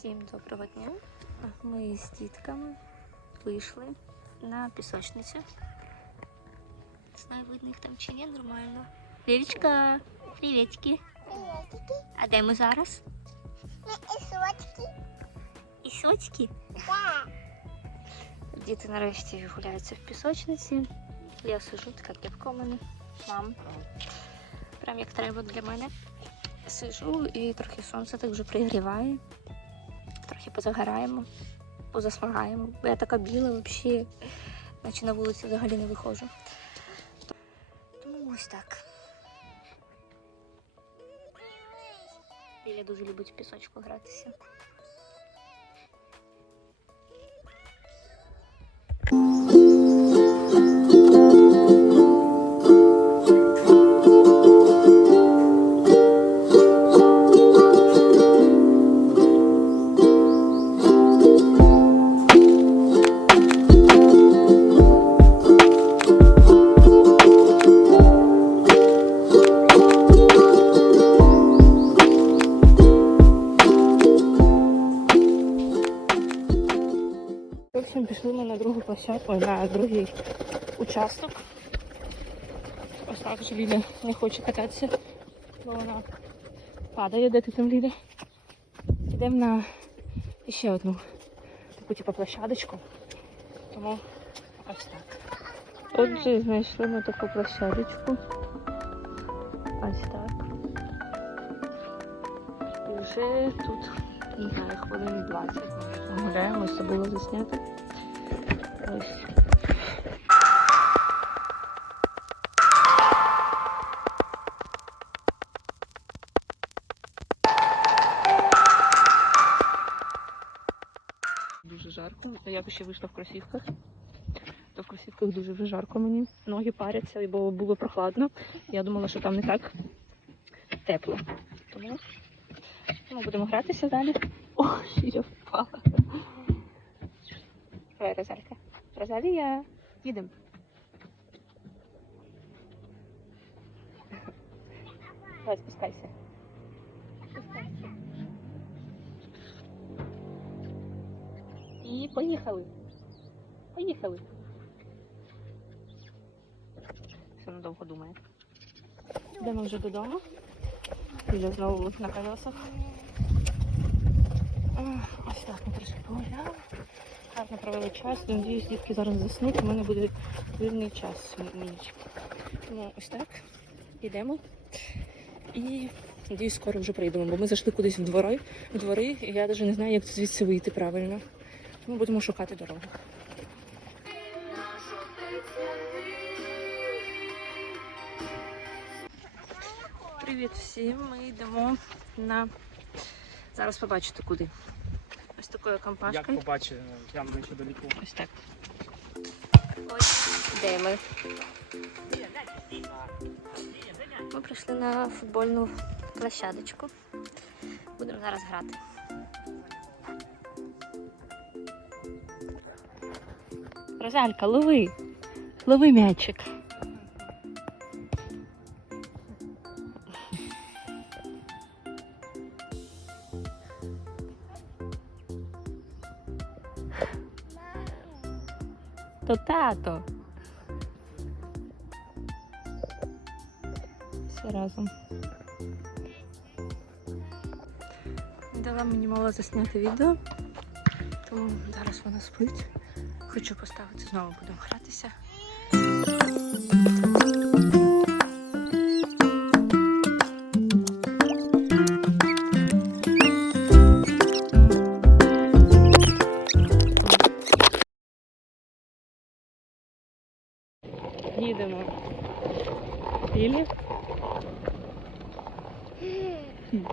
Всім доброго дня. Ми з дітками вийшли на пісочницю. Не знаю, видно їх там чи ні, нормально. Лілічка, привітки. Приветики. А де ми зараз? На ісочки. І соцьки. Да. Діти нарешті гуляються в пісочниці. Я сижу, така кепка у мене. Мам. Прям як треба для мене. Сижу і трохи сонце так вже пригріває. Трохи позагораємо, позасмагаємо. Бо я така біла взагалі, наче на вулицю взагалі не виходжу. Тому ось так. Біля дуже любить в пісочку гратися. Общем, пішли ми на другу площадку, на другий участок. Ось так же Ліля не хоче кататися, бо вона падає, де ти там Ліля. Йдемо на ще одну таку типу площадочку. Тому ось так. Отже, знайшли ми таку площадочку. Ось так. І вже тут, не знаю, хвилин 20 ми гуляємо, це було заснято. Ось. Дуже жарко. Я ще вийшла в кросівках. То в кросівках дуже вже жарко мені. Ноги паряться, бо було прохладно. Я думала, що там не так тепло. Тому ми будемо гратися далі. О, я впала. Давай, Розалька. Розалія. Їдемо. Давай, спускайся. Спускайся. І поїхали. Поїхали. Все надовго думає. Йдемо вже додому. Біля знову на колесах. Ах, Ось так ми трошки погуляли. Гарно провели час. Надіюсь, дітки зараз заснуть. У мене буде вільний час. Тому ось так. Йдемо. І надіюсь, скоро вже прийдемо, бо ми зайшли кудись в двори, в двори і я навіть не знаю, як звідси вийти правильно. Тому будемо шукати дорогу. Привіт всім! Ми йдемо на. Зараз побачите куди. Ось такою Як компашкою. побачили, прямо неподалеку. Ось так. Ось де ми. Ми прийшли на футбольну площадочку. Будемо зараз грати. Розалька, лови. Лови м'ячик. То тато. Всі разом. Дала мені мало засняти відео, тому зараз вона спить. Хочу поставити, знову будемо гратися. ilha. Hum.